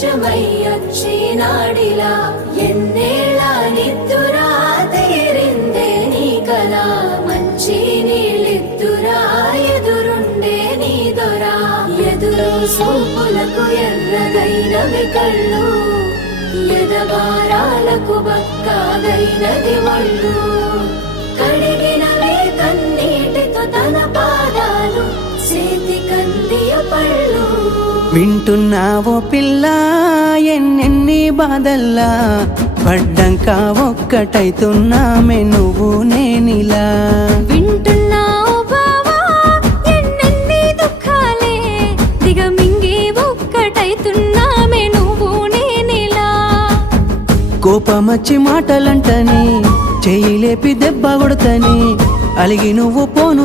ప్రపంచమయ్యొచ్చినాడిలా ఎన్నేళ్ళ నిద్దురా తీరిందే నీ కల మంచి నీళ్ళిద్దురా ఎదురుండే నీ దొరా ఎదురు సూపులకు ఎర్రగైనవి కళ్ళు ఎదబారాలకు బక్కాగైనది ఒళ్ళు కడిగినవే కన్నీటితో తన పాదాలు చేతి కందియ పళ్ళు వింటున్నావో పిల్ల ఎన్నెన్ని బాధల్లా పడ్డంక ఒక్కటైతున్నామే నువ్వు నేనిలా వింటున్నావు బావా ఎన్నెన్ని దుఃఖాలే దిగమింగి ఒక్కటైతున్నామే నువ్వు నేనిలా కోపమచ్చి మాటలంటని చెయ్యి లేపి దెబ్బ కొడతని అలిగి నువ్వు పోను